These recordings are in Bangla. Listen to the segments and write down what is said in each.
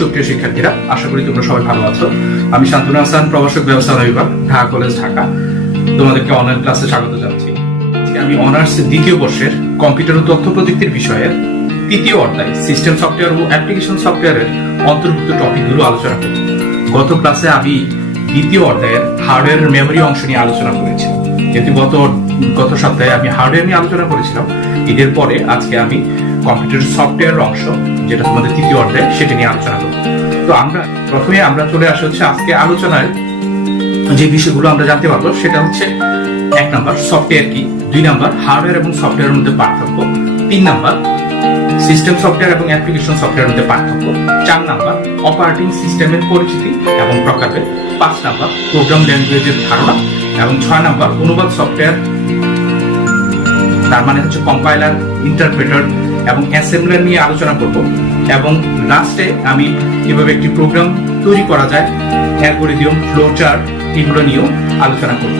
সুপ্রিয় শিক্ষার্থীরা, আশা করি তোমরা সবাই ভালো আছো। আমি শান্তনু হাসান, প্রভাষক ব্যবস্থাপনা বিভাগ, ঢাকা কলেজ, ঢাকা। তোমাদেরকে অনলাইন ক্লাসে স্বাগত জানাচ্ছি। আজকে আমি অনার্স দ্বিতীয় বর্ষের কম্পিউটার ও তথ্য প্রযুক্তির বিষয়ের তৃতীয় অধ্যায় সিস্টেম সফটওয়্যার ও অ্যাপ্লিকেশন সফটওয়্যারের অন্তর্ভুক্ত টপিকগুলো আলোচনা করব। গত ক্লাসে আমি দ্বিতীয় অধ্যায়ের হার্ডওয়্যারের মেমোরি অংশ নিয়ে আলোচনা করেছি। যেহেতু গত সপ্তাহে আমি হার্ডওয়্যার নিয়ে আলোচনা করেছিলাম, ঈদের পরে আজকে আমি কম্পিউটার সফটওয়্যার অংশ, যেটা তোমাদের তৃতীয় অধ্যায়, সেটা নিয়ে আলোচনা করব। তো প্রথমে আমরা চলে আসি হচ্ছে আজকে আলোচনায় যে বিষয়গুলো আমরা জানতে পারবো, সেটা হচ্ছে 1 নাম্বার সফটওয়্যার কি, 2 নাম্বার হার্ডওয়্যার এবং সফটওয়্যারের মধ্যে পার্থক্য, 3 নাম্বার সিস্টেম সফটওয়্যার এবং অ্যাপ্লিকেশন সফটওয়্যারের মধ্যে পার্থক্য, 4 নাম্বার অপারেটিং সিস্টেমের পরিচিতি এবং প্রকারভেদ, 5 নাম্বার প্রোগ্রাম ল্যাঙ্গুয়েজের ধারণা এবং 6 নাম্বার অনুবাদ সফটওয়্যার, তার মানে হচ্ছে কম্পাইলার, ইন্টারপ্রেটার এবং অ্যাসেম্বলার নিয়ে আলোচনা করব। এবং লাস্টে আমি কিভাবে একটি প্রোগ্রাম তৈরি করা যায়, অ্যালগরিদম, ফ্লোচার্ট, এগুলো নিয়েও আলোচনা করব।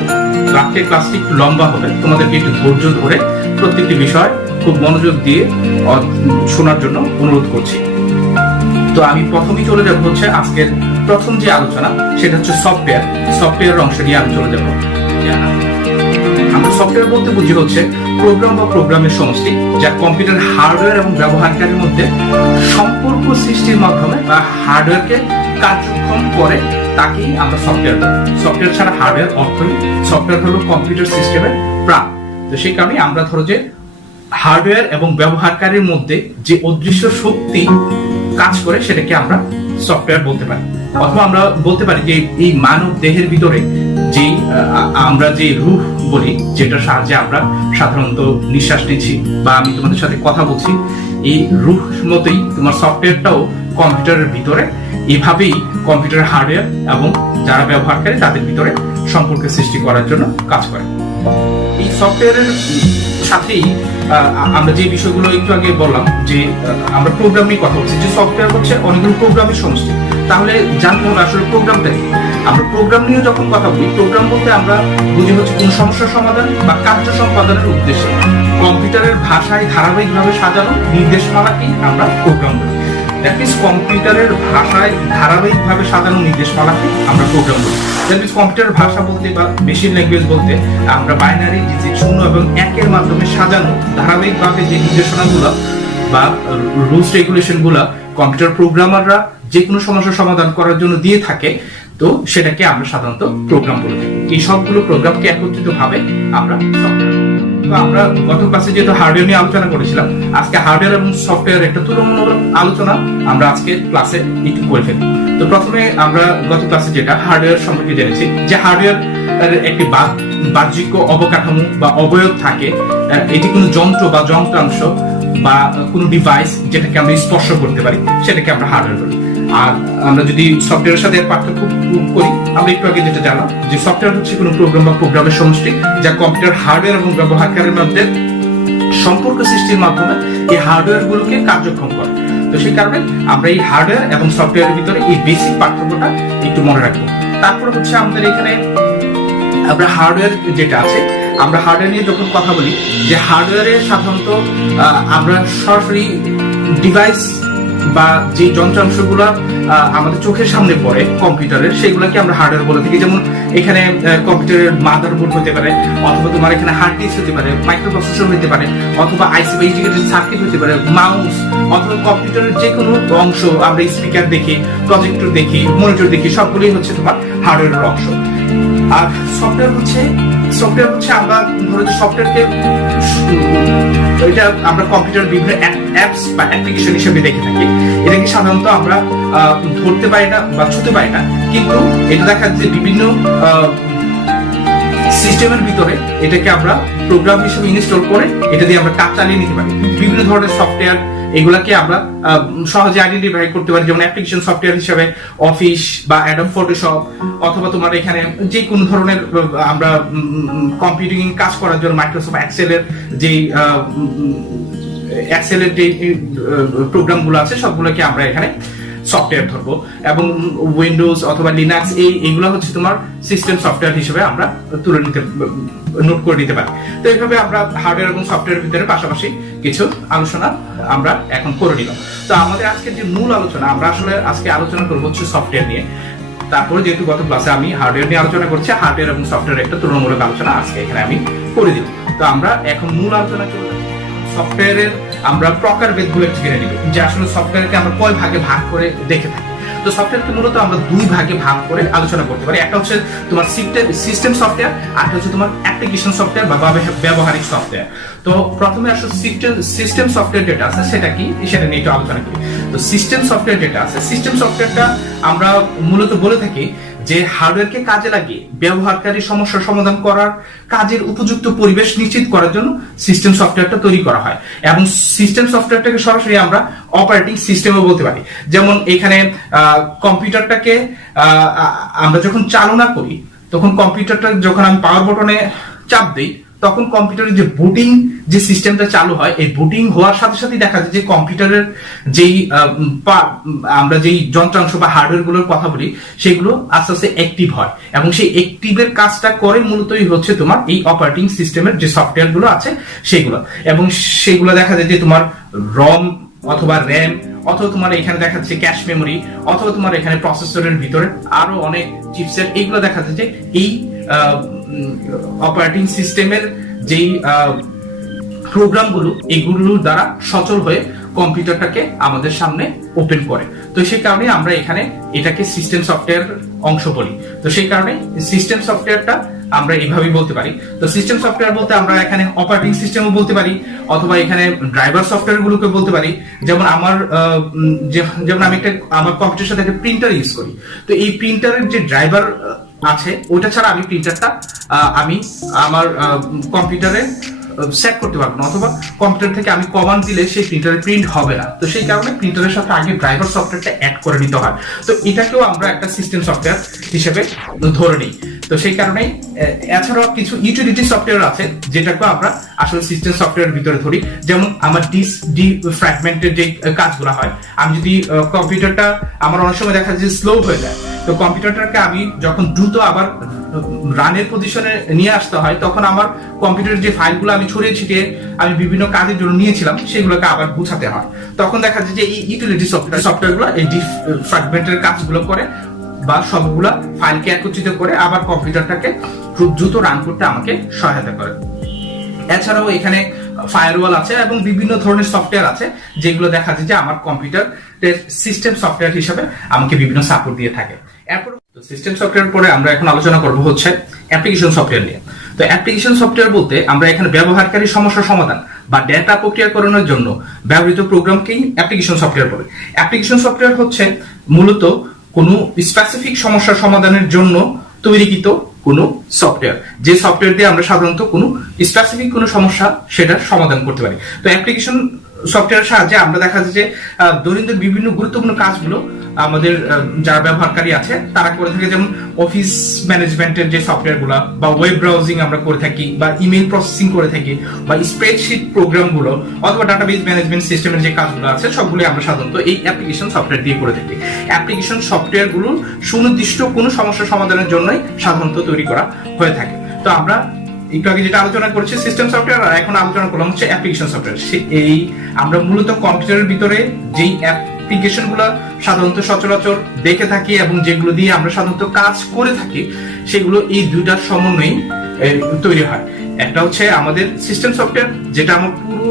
আজকের ক্লাসটি একটু লম্বা হবে, তোমাদেরকে একটু ধৈর্য ধরে প্রত্যেকটি বিষয় খুব মনোযোগ দিয়ে শোনার জন্য অনুরোধ করছি। তো আমি প্রথমেই চলে যাব হচ্ছে আজকের প্রথম যে আলোচনা, সেটা হচ্ছে সফটওয়্যার অংশ নিয়ে আমি চলে যাব। আমরা সফটওয়্যার বলতে বুঝি হচ্ছে প্রোগ্রাম বা প্রোগ্রামের সমষ্টি, যা কম্পিউটার হার্ডওয়্যার এবং ব্যবহারকারীর মধ্যে সম্পর্ক সৃষ্টির মাধ্যমে বা হার্ডওয়্যারকে কার্যক্ষম করে, তাকেই আমরা সফটওয়্যার বলি। সফটওয়্যার ছাড়া হার্ডওয়্যার অর্থই, সফটওয়্যার হলো কম্পিউটার সিস্টেমের প্রাণ। তো সেই কারণে আমরা ধরো যে হার্ডওয়্যার এবং ব্যবহারকারীর মধ্যে যে অদৃশ্য শক্তি কাজ করে, সেটাকে আমরা সফটওয়্যার বলতে পারি। অথবা আমরা বলতে পারি যে এই মানব দেহের ভিতরে যে আমরা যে রূহ বলি, যেটার সাহায্যে আমরা সাধারণত নিঃশ্বাস নিচ্ছি বা আমি তোমাদের সাথে কথা বলছি, এই রূহ মতোই তোমার সফটওয়্যারটাও কম্পিউটারের ভিতরে এভাবেই কম্পিউটার হার্ডওয়্যার এবং যারা ব্যবহারকারী তাদের ভিতরে সম্পর্ক সৃষ্টি করার জন্য কাজ করে। এই সফটওয়্যারের সাথেই আমরা যে বিষয়গুলো একটু আগে বললাম, যে আমরা প্রোগ্রাম নিয়ে কথা বলছি, যে সফটওয়্যার হচ্ছে অনেকগুলো প্রোগ্রামের সমষ্টি। তাহলে জানতে হবে আসলে প্রোগ্রামটা কি। আমরা প্রোগ্রাম নিয়ে যখন কথা বলি, প্রোগ্রাম বলতে আমরা বুঝি হচ্ছে কোন সমস্যার সমাধান বা কার্য সম্পাদনের উদ্দেশ্যে কম্পিউটারের ভাষায় ধারাবাহিকভাবে সাজানো নির্দেশমালাকেই আমরা প্রোগ্রাম বলি। দ্যাট মিনস কম্পিউটারের ভাষায় ধারাবাহিকভাবে সাজানো নির্দেশমালাকে আমরা প্রোগ্রাম বলি। দ্যাট মিনস কম্পিউটারের ভাষা বলতে বা মেশিন ল্যাঙ্গুয়েজ বলতে আমরা বাইনারি ডিজিট 0 এবং 1 এর মাধ্যমে সাজানো ধারাবাহিকভাবে যে নির্দেশনাগুলো বা রুলস রেগুলেশন গুলা কম্পিউটার প্রোগ্রামাররা যে কোনো সমস্যার সমাধান করার জন্য দিয়ে থাকে, তো সেটাকে আমরা সাধারণত প্রোগ্রাম বলে থাকি। এই সবগুলো প্রোগ্রামকে একত্রিত ভাবে আমরা সফটওয়্যার। তো আমরা গত ক্লাসে যেহেতু হার্ডওয়্যার নিয়ে আলোচনা করেছিলাম, আজকে হার্ডওয়্যার এবং সফটওয়্যার একটা তুলনামূলক আলোচনা আমরা আজকে ক্লাসে একটু করে ফেলি। তো প্রথমে আমরা গত ক্লাসে যেটা হার্ডওয়্যার সম্পর্কে জেনেছি, যে হার্ডওয়্যার একটি বাহ্যিক অবকাঠামো বা অবয়ব থাকে। এটি কোনো যন্ত্র বা যন্ত্রাংশ বা কোনো ডিভাইস যেটাকে আমরা স্পর্শ করতে পারি, সেটাকে আমরা হার্ডওয়্যার বলি। আর আমরা যদি সফটওয়্যারের সাথে পার্থক্য করি, আমরা একটু আগে যেটা জানলাম যে সফটওয়্যার হচ্ছে কোনো প্রোগ্রাম বা প্রোগ্রামের সমষ্টি, যা কম্পিউটার হার্ডওয়্যার এবং ব্যবহারকারীর মধ্যে সম্পর্ক সৃষ্টির মাধ্যমে এই হার্ডওয়্যার গুলোকে কার্যক্ষম করে। তো সেই কারণে আমরা এই হার্ডওয়্যার এবং সফটওয়্যারের ভিতরে এই বেসিক পার্থক্যটা একটু মনে রাখবো। তারপর হচ্ছে আমাদের এখানে আমরা হার্ডওয়্যার যেটা আছে, আমরা হার্ডওয়্যার নিয়ে যখন কথা বলি, যে হার্ডওয়্যারে সাধারণত আমরা সরাসরি ডিভাইস বা যে যন্ত্রাংশগুলো আমাদের চোখের সামনে পড়ে কম্পিউটারের, সেগুলোকে আমরা হার্ডওয়্যার বলে থাকি। যেমন এখানে কম্পিউটারের মাদারবোর্ড হতে পারে, অথবা তোমার এখানে হার্ড ডিস্ক হতে পারে, মাইক্রোপ্রসেসর হতে পারে, অথবা আইসি বা ইন্টিগ্রেটেড সার্কিট হতে পারে, মাউস, অথবা কম্পিউটারের যে কোনো অংশ, আমরা স্পিকার দেখি, প্রজেক্টর দেখি, মনিটর দেখি, সবগুলোই হচ্ছে তোমার হার্ডওয়্যারের অংশ। আর সফটওয়্যার হচ্ছে আমরা ধরো যে সফটওয়্যারকে এটা আমরা কম্পিউটার বিভিন্ন অ্যাপস বা অ্যাপ্লিকেশন হিসেবে দেখে থাকি। এটাকে সাধারণত আমরা ধরতে পারি না বা ছুঁতে পারি না, কিন্তু এটা দেখা যাচ্ছে বিভিন্ন সিস্টেমের ভিতরে এটাকে আমরা প্রোগ্রাম হিসেবে ইনস্টল করে এটা দিয়ে আমরা কাজ চালিয়ে নিতে পারি। বিভিন্ন ধরনের সফটওয়্যার, এগুলাকে আমরা সহজে আইডেন্টিফাই করতে পারি। যেমন অ্যাপ্লিকেশন সফটওয়্যার হিসেবে অফিস বা অ্যাডোব ফটোশপ, অথবা তোমার এখানে যে কোনো ধরনের আমরা কম্পিউটিং কাজ করার জন্য মাইক্রোসফট এক্সেলের যে প্রোগ্রামগুলো আছে, সবগুলোকে আমরা এখানে সফটওয়্যার ধরবো, এবং উইন্ডোজ অথবা লিনাক্স এইগুলো হচ্ছে তোমার সিস্টেম সফটওয়্যার হিসেবে আমরা তুলে নিতে নোট করে নিতে পারি। তো এইভাবে আমরা হার্ডওয়্যার এবং সফটওয়্যার ভিতরে পাশাপাশি কিছু আলোচনা আমরা এখন করে নিলাম। তো আমাদের আজকের যে মূল আলোচনা, আমরা আসলে আজকে আলোচনা করবো হচ্ছে সফটওয়্যার নিয়ে। তারপরে যেহেতু গত ক্লাসে আমি হার্ডওয়্যার নিয়ে আলোচনা করছি, হার্ডওয়্যার এবং সফটওয়্যার একটা তুলনামূলক আলোচনা আজকে এখানে আমি করে দিলাম। তো আমরা এখন মূল আলোচনা করব সফটওয়্যারের আমরা প্রকারভেদগুলো একটু জেনে নিব, যে আসলে সফটওয়্যারকে আমরা কয় ভাগে ভাগ করে দেখে থাকি। তো সফটওয়্যারকে মূলত আমরা দুই ভাগে ভাগ করে আলোচনা করতে পারি। একটা হচ্ছে তোমার সিস্টেম সফটওয়্যার, আর হচ্ছে তোমার অ্যাপ্লিকেশন সফটওয়্যার বা ব্যবহারিক সফটওয়্যার। তো প্রথমে আসলে সিস্টেম সফটওয়্যার যেটা আছে সেটা কি, সেটা নিয়ে একটু আলোচনা করি। তো সিস্টেম সফটওয়্যার যেটা আছে, সিস্টেম সফটওয়্যারটা আমরা মূলত বলে থাকি যে হার্ডওয়্যারকে কাজে লাগিয়ে ব্যবহারকারী সমস্যার সমাধান করার কাজের উপযুক্ত পরিবেশ নিশ্চিত করার জন্য সিস্টেম সফটওয়্যারটা তৈরি করা হয়। এবং সিস্টেম সফটওয়্যারটাকে সরাসরি আমরা অপারেটিং সিস্টেমও বলতে পারি। যেমন এখানে কম্পিউটারটাকে আমরা যখন চালনা করি, তখন কম্পিউটারটা যখন আমি পাওয়ার বাটনে চাপ দিই, তখন কম্পিউটারের যে বুটিং যে সিস্টেমটা চালু হয়, এই বুটিং হওয়ার সাথে সাথে দেখা যায় যে কম্পিউটারের যেই আমরা যেই যন্ত্রাংশ বা হার্ডওয়্যার গুলোর কথা বলি, সেগুলো আস্তে আস্তে অ্যাক্টিভ হয়, এবং সেই অ্যাক্টিভের কাজটা করে মূলতই হচ্ছে তোমার এই অপারেটিং সিস্টেমের যে সফটওয়্যার গুলো আছে সেগুলো। এবং সেগুলো দেখা যায় যে তোমার রম অথবা র্যাম, অথবা তোমার এখানে দেখা যাচ্ছে ক্যাশ মেমোরি, অথবা তোমার এখানে প্রসেসরের ভিতরে আরো অনেক চিপসেট, এইগুলো দেখা যাচ্ছে যে এই অপারেটিং সিস্টেমের যেই প্রোগ্রামগুলো, এগুলোর দ্বারা সচল হয়ে কম্পিউটারটাকে আমাদের সামনে ওপেন করে। তো সেই কারণে আমরা এখানে এটাকে সিস্টেম সফটওয়্যার অংশ বলি। তো সেই কারণে সিস্টেম সফটওয়্যারটা আমরা এইভাবেই বলতে পারি। তো সিস্টেম সফটওয়্যার বলতে আমরা এখানে অপারেটিং সিস্টেমও বলতে পারি, অথবা এখানে ড্রাইভার সফটওয়্যার গুলোকে বলতে পারি। যেমন যেমন আমি আমার কম্পিউটারের সাথে একটা প্রিন্টার ইউজ করি, তো এই প্রিন্টারের যে ড্রাইভার আছে, ওটা ছাড়া আমি প্রিন্টারটা আমি আমার কম্পিউটারে সেট করতে পারবো না, অথবা কম্পিউটার থেকে আমি কমান্ড দিলে সেই প্রিন্টারে প্রিন্ট হবে না। তো সেই কারণে প্রিন্টারের সাথে আগে ড্রাইভার সফটওয়্যারটা অ্যাড করে নিতে হয়। তো এটাকেও আমরা একটা সিস্টেম সফটওয়্যার হিসেবে ধরে নিই। তো সেই কারণেই এছাড়াও কিছু ইউটিলিটি সফটওয়্যার আছে যেটাকে আমরা আসলে সিস্টেম সফটওয়্যারের ভিতরে ধরি। যেমন আমার ডিফ্র্যাগমেন্টের যে কাজগুলো হয়, আমি যদি কম্পিউটারটা আমার অনেক সময় দেখা যায় স্লো হয়ে যায়, তো কম্পিউটারটাকে আমি যখন দ্রুত আবার রানের পজিশনে নিয়ে আসতে হয়, তখন আমার কম্পিউটারের যে ফাইলগুলো আমি ছড়িয়ে ছিটিয়ে আমি বিভিন্ন কাজের জন্য নিয়েছিলাম, সেগুলোকে আবার গুছাতে হয়। তখন দেখা যায় যে এই ইউটিলিটি সফটওয়্যারগুলো এই ডিফ্র্যাগমেন্টের কাজগুলো করে, বা সবগুলা ফাইলকে একত্রিত করে আবার কম্পিউটারটাকে খুব দ্রুত রান করতে আমাকে সহায়তা করে। এছাড়াও এখানে ফায়ারওয়াল আছে এবং বিভিন্ন ধরনের সফটওয়্যার আছে যেগুলো দেখা যায় যে আমার কম্পিউটারের সিস্টেম সফটওয়্যার হিসেবে আমাকে বিভিন্ন সাপোর্ট দিয়ে থাকে। এরপর সিস্টেম সফটওয়্যার পরে আমরা এখন আলোচনা করব হচ্ছে অ্যাপ্লিকেশন সফটওয়্যার নিয়ে। তো অ্যাপ্লিকেশন সফটওয়্যার বলতে আমরা এখানে ব্যবহারকারী সমস্যার সমাধান বা ডেটা প্রক্রিয়াকরণের জন্য ব্যবহৃত প্রোগ্রামকেই অ্যাপ্লিকেশন সফটওয়্যার বলে। অ্যাপ্লিকেশন সফটওয়্যার হচ্ছে মূলত কোনো স্পেসিফিক সমস্যার সমাধানের জন্য তৈরিকৃত কোনো সফটওয়্যার, যে সফটওয়্যার দিয়ে আমরা সাধারণত কোনো স্পেসিফিক কোনো সমস্যা সেটার সমাধান করতে পারি। তো অ্যাপ্লিকেশন সফটওয়্যারের সাহায্যে আমরা দেখা যায় যে দৈনন্দিন বিভিন্ন গুরুত্বপূর্ণ কাজগুলো আমাদের যারা ব্যবহারকারী আছে তারা করে থাকে। যেমন অফিস ম্যানেজমেন্টের যে সফটওয়্যার গুলা, বা ওয়েব ব্রাউজিং আমরা করে থাকি, বা ইমেল প্রসেসিং করে থাকি, বা স্প্রেডশিট প্রোগ্রাম গুলো, অথবা ডাটাবেস ম্যানেজমেন্ট সিস্টেমের যে কাজগুলো আছে সবগুলো আমরা সাধারণত এই অ্যাপ্লিকেশন সফটওয়্যার দিয়ে করে থাকি। অ্যাপ্লিকেশন সফটওয়্যার গুলো সুনির্দিষ্ট কোনো সমস্যা সমাধানের জন্যই সাধারণত তৈরি করা হয়ে থাকে। তো আমরা একটু আগে যেটা আলোচনা করেছি সিস্টেম সফটওয়্যার, আর এখন আলোচনা করলাম হচ্ছে অ্যাপ্লিকেশন সফটওয়্যার। এই আমরা মূলত কম্পিউটারের ভিতরে যেই অ্যাপ্লিকেশন গুলা সাধারণত সচরাচর দেখে থাকি এবং যেগুলো দিয়ে আমরা সাধারণত কাজ করে থাকি, সেগুলো এই দুইটার সমন্বয়ে তৈরি হয়। একটা হচ্ছে আমাদের সিস্টেম সফটওয়্যার, যেটা আমার পুরো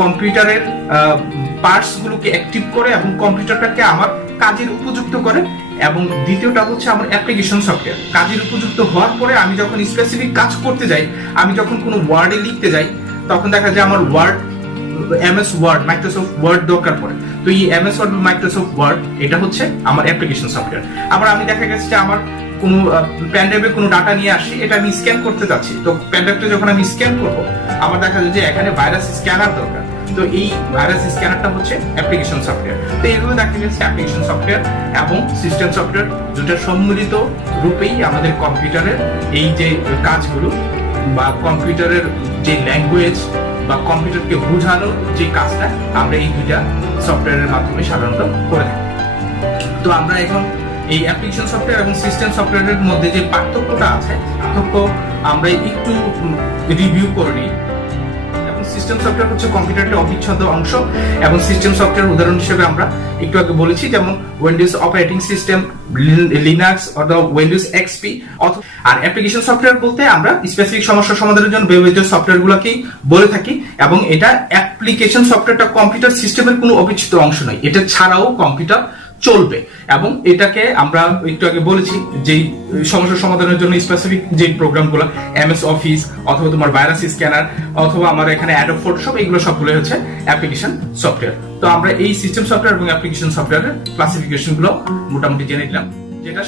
কম্পিউটারের পার্টস গুলোকে অ্যাক্টিভ করে এবং কম্পিউটারটাকে আমার কাজের উপযুক্ত করে। এবং দ্বিতীয়টা হচ্ছে আমার অ্যাপ্লিকেশন সফটওয়্যার। কাজের উপযুক্ত হওয়ার পরে আমি যখন স্পেসিফিক কাজ করতে যাই, আমি যখন কোনো ওয়ার্ডে লিখতে যাই, তখন দেখা যায় আমার MS ওয়ার্ড, মাইক্রোসফট ওয়ার্ড দরকার পড়ে। তো এই MS ওয়ার্ড, মাইক্রোসফট ওয়ার্ড এটা হচ্ছে আমার অ্যাপ্লিকেশন সফটওয়্যার। আবার আমি দেখা গেছে যে আমার কোনো প্যানড্রাইভে কোনো ডাটা নিয়ে আসি, এটা আমি স্ক্যান করতে চাচ্ছি। তো প্যানড্রাইভটা যখন আমি স্ক্যান করবো, আমার দেখা যায় যে এখানে ভাইরাস স্ক্যানার দরকার। তো এই ভাইরাস স্ক্যানারটা হচ্ছে অ্যাপ্লিকেশন সফটওয়্যার। তো এইভাবে দেখা যাচ্ছে অ্যাপ্লিকেশন সফটওয়্যার এবং সিস্টেম সফটওয়্যার দুটো সম্মিলিত রূপেই আমাদের কম্পিউটারের এই যে কাজগুলো, বা কম্পিউটারের যে ল্যাঙ্গুয়েজ বা কম্পিউটারকে বোঝানোর যে কাজটা, আমরা এই দুইটা সফটওয়্যারের মাধ্যমে সাধারণত করে থাকি। তো আমরা এখন এই অ্যাপ্লিকেশন সফটওয়্যার এবং সিস্টেম সফটওয়্যারের মধ্যে যে পার্থক্যটা আছে, পার্থক্য আমরা একটু রিভিউ করে নিই। সিস্টেম সফটওয়্যার হচ্ছে কম্পিউটারের অবিচ্ছেদ্য অংশ, এবং সিস্টেম সফটওয়্যার উদাহরণ হিসেবে আমরা একটু আগে বলেছি, যেমন উইন্ডোজ অপারেটিং সিস্টেম, লিনাক্স অথবা উইন্ডোজ এক্সপি। আর অ্যাপ্লিকেশন সফটওয়্যার বলতে আমরা স্পেসিফিক সমস্যা সমাধানের জন্য ব্যবহৃত সফটওয়্যারগুলোকেই বলে থাকি, এবং এটা অ্যাপ্লিকেশন সফটওয়্যারটা কম্পিউটার সিস্টেমের কোনো অবিচ্ছেদ্য অংশ নয়, এটা ছাড়াও কম্পিউটার চলবে। এবং এটাকে আমরা একটু আগে বলেছি যে সমস্যা সমাধানের জন্য স্পেসিফিক যে প্রোগ্রামগুলো, এমএস অফিস অথবা তোমার ভাইরাস স্ক্যানার অথবা আমার এখানে অ্যাডোব ফটোশপ, এগুলো সবগুলো হচ্ছে অ্যাপ্লিকেশন সফটওয়্যার। তো আমরা এই সিস্টেম সফটওয়্যার এবং অ্যাপ্লিকেশন সফটওয়্যারের ক্লাসিফিকেশন গুলো মোটামুটি জেনে নিলাম।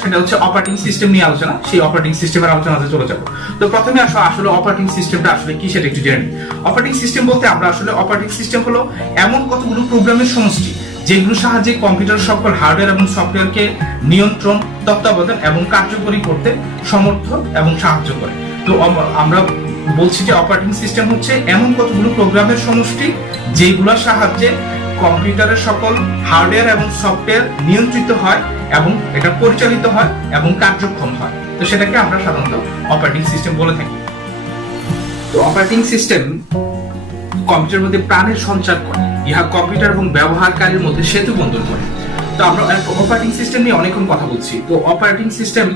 সেটা হচ্ছে অপারেটিং সিস্টেম নিয়ে আলোচনা। সেই অপারেটিং সিস্টেমের আলোচনাতে চলে যাবো। তো প্রথমে আসলে অপারেটিং সিস্টেমটা আসলে কি সেটা একটু জেনে নিই। অপারেটিং সিস্টেম বলতে আমরা আসলে অপারেটিং সিস্টেম হলো এমন কতগুলো প্রোগ্রামের সমষ্টি যেগুলোর সাহায্যে কম্পিউটার সকল হার্ডওয়্যার এবং সফটওয়্যারকে নিয়ন্ত্রণ, তত্ত্বাবধান এবং কার্যকরী করতে সমর্থ এবং সাহায্য করে। তো আমরা বলছি যে অপারেটিং সিস্টেম হচ্ছে এমন কতগুলো প্রোগ্রামের সমষ্টি যেগুলোর সাহায্যে কম্পিউটারের সকল হার্ডওয়্যার এবং সফটওয়্যার নিয়ন্ত্রিত হয় এবং এটা পরিচালিত হয় এবং কার্যক্ষম হয়। তো সেটাকে আমরা সাধারণত অপারেটিং সিস্টেম বলে থাকি। তো অপারেটিং সিস্টেম কম্পিউটারের মধ্যে প্রাণের সঞ্চার করে, ইহা কম্পিউটার এবং ব্যবহারকারীর মধ্যে সেতু বন্ধন করে। তো আমরা অপারেটিং সিস্টেম নিয়ে অনেকক্ষণ কথা বলছি। তো অপারেটিং সিস্টেম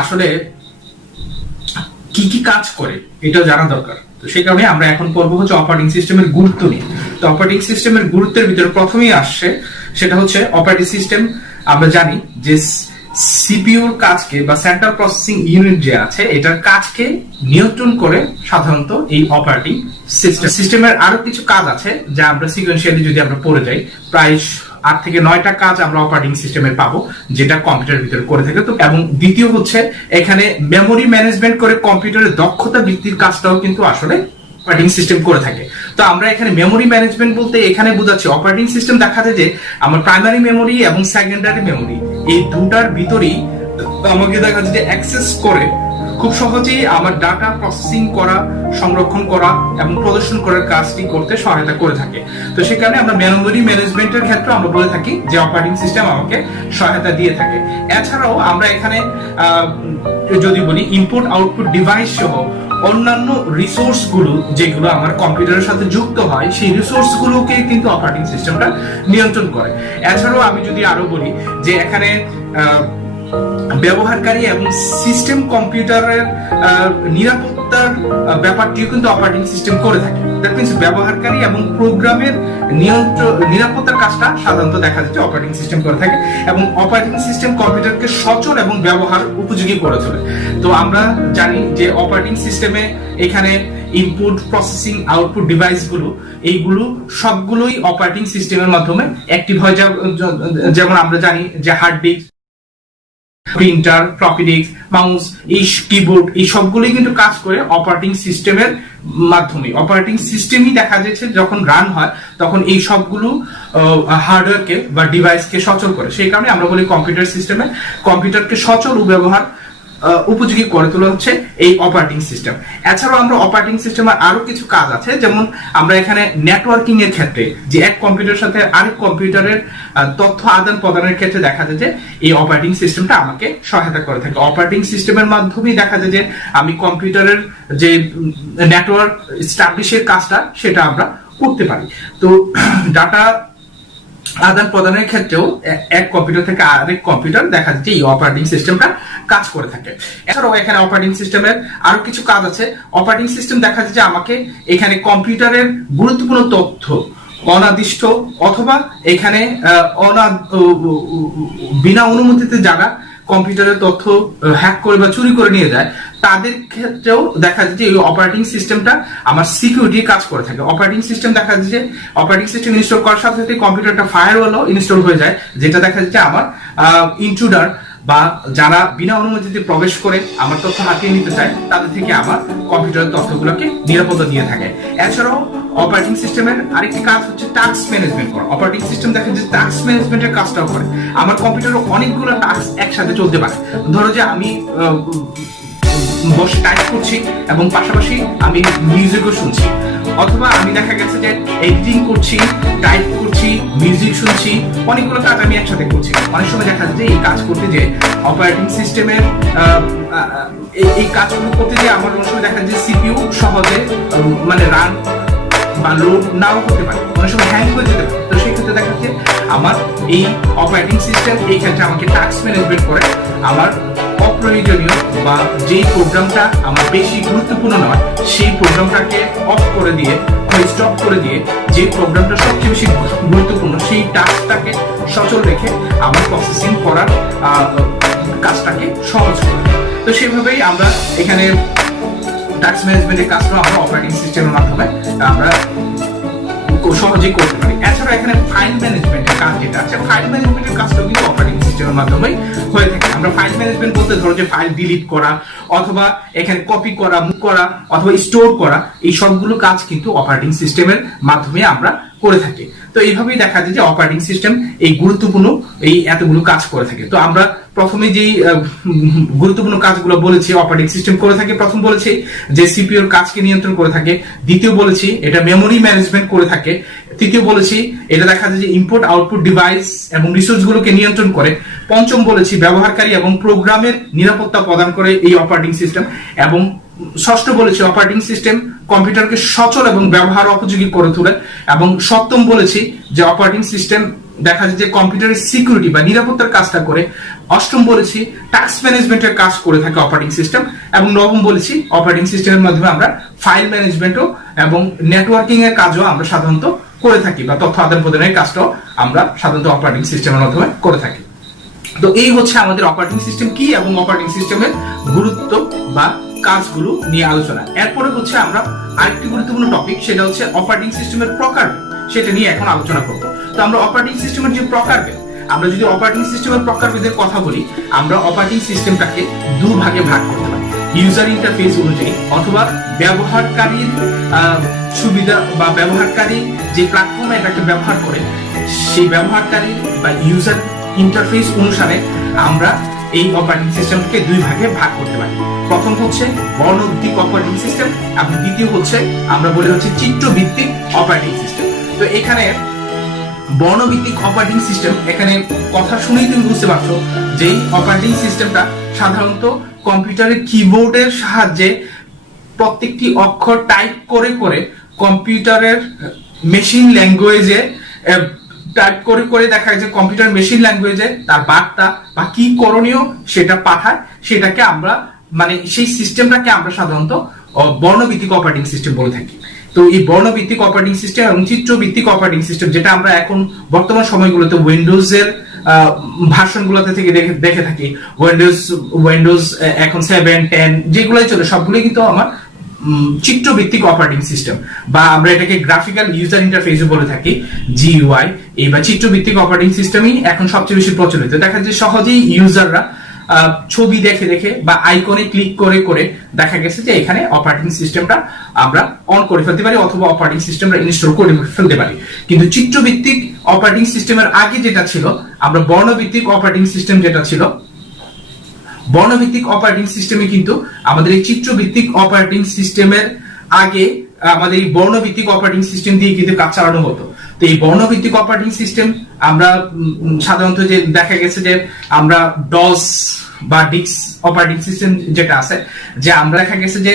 আসলে কি কি কাজ করে এটা জানা দরকার। তো সেই কারণে আমরা এখন পড়বো হচ্ছে অপারেটিং সিস্টেমের গুরুত্ব নিয়ে। তো অপারেটিং সিস্টেমের গুরুত্বের ভিতরে প্রথমেই আসছে সেটা হচ্ছে অপারেটিং সিস্টেম, আমরা জানি যে সিপিইউর কাজকে বা সেন্ট্রাল প্রসেসিং ইউনিট যে আছে এটার কাজকে নিয়ন্ত্রণ করে সাধারণত এই অপারেটিং সিস্টেমের আরো কিছু কাজ আছে যা আমরা সিকোয়েন্সিয়ালি যদি আমরা পড়ে যাই, প্রায় 8 থেকে 9টা কাজ আমরা অপারেটিং সিস্টেমের পাবো যেটা কম্পিউটারের ভিতরে করে থাকে। তো এবং দ্বিতীয় হচ্ছে এখানে মেমোরি ম্যানেজমেন্ট করে কম্পিউটারের দক্ষতা বৃদ্ধির কাজটাও কিন্তু আসলে অপারেটিং সিস্টেম করে থাকে। তো আমরা এখানে মেমোরি ম্যানেজমেন্ট বলতে এখানে বোঝাচ্ছি অপারেটিং সিস্টেম দেখা যায় যে আমার প্রাইমারি মেমোরি এবং সেকেন্ডারি মেমোরি এই দুটার ভিতরেই আমাকে দেখা যায় যে অ্যাক্সেস করে খুব সহজেই আমার ডাটা প্রসেসিং করা, সংরক্ষণ করা এবং প্রদর্শন করার কাজটি করতে সহায়তা করে থাকে। তো সেখানে আমরা মেমোরি ম্যানেজমেন্টের ক্ষেত্রে আমরা বলে থাকি যে অপারেটিং সিস্টেম আমাকে সহায়তা দিয়ে থাকে। এছাড়াও আমরা এখানে যদি বলি ইনপুট আউটপুট ডিভাইস সহ অন্যান্য রিসোর্স গুলো যেগুলো আমার কম্পিউটারের সাথে যুক্ত হয় সেই রিসোর্স গুলোকে কিন্তু অপারেটিং সিস্টেমটা নিয়ন্ত্রণ করে। এছাড়াও আমি যদি আরো বলি যে এখানে ব্যবহারকারী এবং সিস্টেম কম্পিউটারের নিরাপত্তার ব্যাপারটিও কিন্তু অপারেটিং সিস্টেম করে থাকে। দ্যাট মিন্স ব্যবহারকারী এবং প্রোগ্রামের নিরাপত্তার কাজটা সাধারণত দেখা যাচ্ছে অপারেটিং সিস্টেম করে থাকে, এবং অপারেটিং সিস্টেম কম্পিউটারকে সচল এবং ব্যবহার উপযোগী করে তোলে। তো আমরা জানি যে অপারেটিং সিস্টেমে এখানে ইনপুট প্রসেসিং আউটপুট ডিভাইস গুলো এইগুলো সবগুলোই অপারেটিং সিস্টেমের মাধ্যমে অ্যাক্টিভ হয়ে যায়। যেমন আমরা জানি যে hard disk, printer, floppy disk, mouse, এই কিবোর্ড এই সবগুলোই কিন্তু কাজ করে অপারেটিং সিস্টেমের মাধ্যমে। অপারেটিং সিস্টেমই দেখা যাচ্ছে যখন রান হয় তখন এই সবগুলো হার্ডওয়্যারকে বা ডিভাইসকে সচল করে। সেই কারণে আমরা বলি কম্পিউটার সিস্টেমে কম্পিউটারকে সচল ও ব্যবহার উপযোগী করে তোলা হচ্ছে এই অপারেটিং সিস্টেম। এছাড়াও আমরা অপারেটিং সিস্টেমের আরো কিছু কাজ আছে, যেমন আমরা এখানে নেটওয়ার্কিং এর ক্ষেত্রে যে এক কম্পিউটারের সাথে আরেক কম্পিউটারের তথ্য আদান প্রদানের ক্ষেত্রে দেখা যায় যে এই অপারেটিং সিস্টেমটা আমাকে সহায়তা করে থাকে। অপারেটিং সিস্টেমের মাধ্যমেই দেখা যায় যে আমি কম্পিউটারের যে নেটওয়ার্ক এস্টাবলিশের কাজটা সেটা আমরা করতে পারি। তো ডাটা আদান প্রদানের ক্ষেত্রেও এক কম্পিউটার থেকে আরেক কম্পিউটার দেখা যাচ্ছে এই অপারেটিং সিস্টেমটা কাজ করে থাকে। এছাড়াও এখানে অপারেটিং সিস্টেমের আরো কিছু কাজ আছে। অপারেটিং সিস্টেম দেখা যাচ্ছে যে আমাকে এখানে কম্পিউটারের গুরুত্বপূর্ণ তথ্য অনাদিষ্ট অথবা এখানে বিনা অনুমতিতে যারা কম্পিউটারের তথ্য হ্যাক করে বা চুরি করে নিয়ে যায় তাদের ক্ষেত্রেও দেখা যায় যে এই অপারেটিং সিস্টেমটা আমার সিকিউরিটি কাজ করে থাকে। অপারেটিং সিস্টেম দেখা যায় যে অপারেটিং সিস্টেম ইনস্টল করার সাথে সাথে কম্পিউটারটা ফায়ারওয়ালও ইনস্টল হয়ে যায়, যেটা দেখা যাচ্ছে আমার ইন্ট্রুডার বা যারা বিনা অনুমতিতে প্রবেশ করে আমার তথ্য হাতিয়ে নিতে চায় তাদের থেকে আমার কম্পিউটারের তথ্যগুলোকে নিরাপত্তা দিয়ে থাকে। এছাড়াও অপারেটিং সিস্টেমের আরেকটি কাজ হচ্ছে টাস্ক ম্যানেজমেন্ট করা। অপারেটিং সিস্টেম দেখা যাচ্ছে টাস্ক ম্যানেজমেন্টের কাজটাও করে। আমার কম্পিউটারে অনেকগুলো টাস্ক একসাথে চলতে পারে। ধরো যে আমি বসে টাইপ করছি এবং পাশাপাশি আমি মিউজিকও শুনছি, অথবা আমি দেখা গেছে যে এডিটিং করছি, টাইপ করছি, মিউজিক শুনছি, অনেকগুলো কাজ আমি একসাথে করছি। অনেক সময় দেখা যায় যে এই কাজ করতে যে অপারেটিং সিস্টেমের এই কাজগুলো করতে যে আমার অনেক সময় দেখা যায় যে সিপিইউ সহজে মানে রান বা লোড নাও হতে পারে, অনেক সময় হ্যাং হয়ে যেতে পারে। তো সেই ক্ষেত্রে দেখা যাচ্ছে আমার এই অপারেটিং সিস্টেম এই ক্ষেত্রে আমাকে টাস্ক ম্যানেজমেন্ট করে আমার অপ্রয়োজনীয় বা যেই প্রোগ্রামটা আমার বেশি গুরুত্বপূর্ণ নয় সেই প্রোগ্রামটাকে অফ করে দিয়ে স্টপ করে দিয়ে যে প্রোগ্রামটা সবচেয়ে বেশি গুরুত্বপূর্ণ সেই টাস্কটাকে সচল রেখে আমার প্রসেসিং করার কাজটাকে সহজ করে। তো সেভাবেই আমরা এখানে টাস্ক ম্যানেজমেন্টের কাজটা আমরা অপারেটিং সিস্টেমের মাধ্যমে আমরা সহজেই করতে পারি। এছাড়া এখানে ফাইল ম্যানেজমেন্টের কাজ যেটা আছে, ফাইল ম্যানেজমেন্টের কাজটাও কিন্তু অপারেটিং সিস্টেমের মাধ্যমেই হয়ে থাকে। আমরা ফাইল ম্যানেজমেন্ট বলতে ধরো যে ফাইল ডিলিট করা অথবা এখানে কপি করা, মুভ করা অথবা স্টোর করা, এই সবগুলো কাজ কিন্তু অপারেটিং সিস্টেমের মাধ্যমে আমরা করে থাকি। তো এইভাবেই দেখা যায় যে অপারেটিং সিস্টেম এই গুরুত্বপূর্ণ এই এতগুলো কাজ করে থাকে। তো আমরা প্রথমে যেই গুরুত্বপূর্ণ কাজগুলো বলেছি অপারেটিং সিস্টেম করে থাকে, প্রথম বলেছি যে সিপিইউর কাজকে নিয়ন্ত্রণ করে থাকে, দ্বিতীয় বলেছি এটা মেমোরি ম্যানেজমেন্ট করে থাকে, তৃতীয় বলেছি এটা দেখা যায় যে ইনপুট আউটপুট ডিভাইস এবং রিসোর্স গুলোকে নিয়ন্ত্রণ করে, পঞ্চম বলেছি ব্যবহারকারী এবং প্রোগ্রামের নিরাপত্তা প্রদান করে এই অপারেটিং সিস্টেম, এবং ষষ্ঠ বলেছি অপারেটিং সিস্টেম কম্পিউটারকে সচল এবং ব্যবহার উপযোগী করে তোলে, এবং সপ্তম বলেছি যে অপারেটিং সিস্টেম দেখা যায় যে কম্পিউটারের সিকিউরিটি বা নিরাপত্তার কাজটা করে, অষ্টম বলেছি টাস্ক ম্যানেজমেন্টের কাজ করে থাকে অপারেটিং সিস্টেম, এবং নবম বলেছি অপারেটিং সিস্টেমের মাধ্যমে আমরা ফাইল ম্যানেজমেন্টও এবং নেটওয়ার্কিং এর কাজও আমরা সাধারণত করে থাকি, বা তথ্য আদান প্রদানের কাজটাও আমরা সাধারণত অপারেটিং সিস্টেমের মাধ্যমে করে থাকি। তো এই হচ্ছে আমাদের অপারেটিং সিস্টেম কি এবং অপারেটিং সিস্টেমের গুরুত্ব বা কাজগুলো নিয়ে আলোচনা। এরপরে হচ্ছে আমরা আরেকটি গুরুত্বপূর্ণ টপিক, সেটা হচ্ছে অপারেটিং সিস্টেমের প্রকার, সেটা নিয়ে এখন আলোচনা করব। তো আমরা অপারেটিং সিস্টেমের যে প্রকারভেদ, আমরা যদি অপারেটিং সিস্টেমের প্রকারভেদের কথা বলি, আমরা অপারেটিং সিস্টেমটাকে দুই ভাগে ভাগ করতে পারি, ইউজার ইন্টারফেস অনুযায়ী অথবা ব্যবহারকারীর সুবিধা বা ব্যবহারকারী যে প্ল্যাটফর্মে এটাকে ব্যবহার করে সেই ব্যবহারকারী বা ইউজার ইন্টারফেস অনুসারে আমরা এই অপারেটিং সিস্টেমকে দুই ভাগে ভাগ করতে পারি। প্রথম হচ্ছে বর্ণভিত্তিক অপারেটিং সিস্টেম এবং দ্বিতীয় হচ্ছে আমরা বলি হচ্ছে চিত্রভিত্তিক অপারেটিং সিস্টেম। তো এখানে বর্ণভিত্তিক অপারেটিং সিস্টেম, এখানে কথা শুনেই তুমি বুঝতে পারছো যে এই অপারেটিং সিস্টেমটা সাধারণত কম্পিউটারের কিবোর্ডের সাহায্যে প্রত্যেকটি অক্ষর টাইপ করে করে কম্পিউটারের মেশিন ল্যাঙ্গুয়েজে টাইপ করে করে দেখা যায় যে কম্পিউটার মেশিন ল্যাঙ্গুয়েজে তার বার্তা বা কি করণীয় সেটা পাঠায়, সেটাকে আমরা মানে সেই সিস্টেমটাকে আমরা সাধারণত বর্ণভিত্তিক অপারেটিং সিস্টেম বলে থাকি। তো এই বর্ণভিত্তিক অপারেটিং সিস্টেম এবং চিত্রভিত্তিক অপারেটিং সিস্টেম যেটা আমরা এখন বর্তমান সময়গুলোতে উইন্ডোজের ভার্সনগুলোতে থেকে দেখে থাকি, উইন্ডোজ এখন 7, 10 যেগুলোই চলে সবগুলোই কিন্তু আমার চিত্রভিত্তিক অপারেটিং সিস্টেম, বা আমরা এটাকে গ্রাফিক্যাল ইউজার ইন্টারফেস বলে থাকি, জিইউআই। এই বা চিত্রভিত্তিক অপারেটিং সিস্টেমই এখন সবচেয়ে বেশি প্রচলিত। দেখা যায় সহজেই ইউজাররা ছবি দেখে দেখে বা আইকনে ক্লিক করে করে দেখা গেছে যে এখানে অপারেটিং সিস্টেমটা আমরা অন করে ফেলতে পারি অথবা অপারেটিং সিস্টেমটা ইনস্টল করে ফেলতে পারি। কিন্তু চিত্রভিত্তিক অপারেটিং সিস্টেমের আগে যেটা ছিল, আমরা বর্ণভিত্তিক অপারেটিং সিস্টেম যেটা ছিল, বর্ণভিত্তিক অপারেটিং সিস্টেমে কিন্তু আমাদের এই চিত্রভিত্তিক অপারেটিং সিস্টেমের আগে আমাদের এই বর্ণভিত্তিক অপারেটিং সিস্টেম দিয়ে কিন্তু কাজ চালানো হতো। তো এই বর্ণভিত্তিক অপারেটিং সিস্টেম আমরা সাধারণত যে দেখা গেছে যে আমরা ডস বা ডিক্স অপারেটিং সিস্টেম যেটা আছে, যে আমরা দেখা গেছে যে